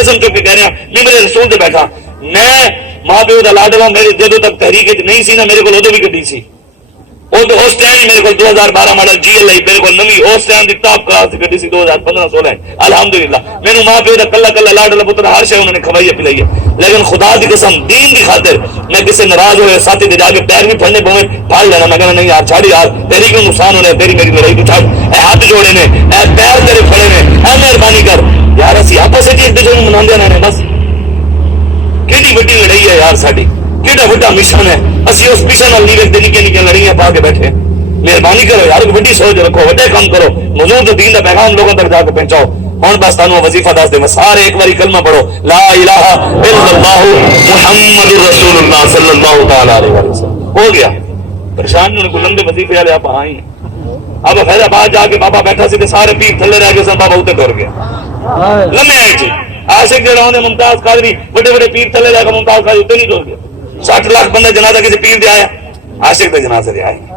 قسم چک کے کہہ رہا ممبر رسول سے بیٹھا میں ماں پیو کا لاڈلا میری جدو تک تحریک نہیں سی نا میرے کو ادو بھی گڈی سی اس ٹائم میرے کو 2012 ماڈل جی ایل آئی میرے کو نوی اس ٹائم کی ٹاپ کلاس گڈی سی 2015-16 الحمدللہ میرے ماں پیو کا کلا کلا لاڈلا پتر ہر شے انہوں نے کھوائی ہے پلائی ہے لیکن خدا کی قسم دین کی خاطر میں کسی ناراض ہوئے ساتھی دے جا کے پیر بھی پھڑنے پویں پھاڑ لینا میں کہنا نہیں یار چھاڑ یار تیری کیوں نقصان ہونے تیری میری لڑائی تو چھاڑ اے ہاتھ جوڑے نے اے پیر تیرے پھڑے نے اے مہربانی کر یار اسی آپس وچ ایک دوسرے نوں مناندے رہنے بس کیڑی وڈی لڑائی ہے یار ساڈی کیڑا وڈا مشن ہے اسی اس مشن نال نیوے تے نکے نکے لڑائیاں پا کے بیٹھے مہربانی کرو یار وڈی سوچ رکھو وڈے کام کرو حضور کے دین کا پیغام لوگوں تک جا کے پہنچاؤ ہوں بس تانوں وظیفہ دس دے میں سارے ایک باری کلمہ پڑھو لا الہ الا اللہ محمد رسول اللہ صلی اللہ تعالی علیہ وسلم ہو گیا پریشان نے کو لمبے وظیفے والے آپ آئیں اب فیض آباد جا کے بابا بیٹھا سی تے سارے پیر تھلے رہ گئے سن بابا اوتے ٹر گیا لمبے آئے جی عاشق جڑا ہوندے ممتاز قادری بڑے بڑے پیر تھلے رہ کے ممتاز قادری اوتے نہیں ٹر گیا 60 لاکھ بندہ جنازہ کسی پیر دے آیا عاشق دے جنازے دے آئے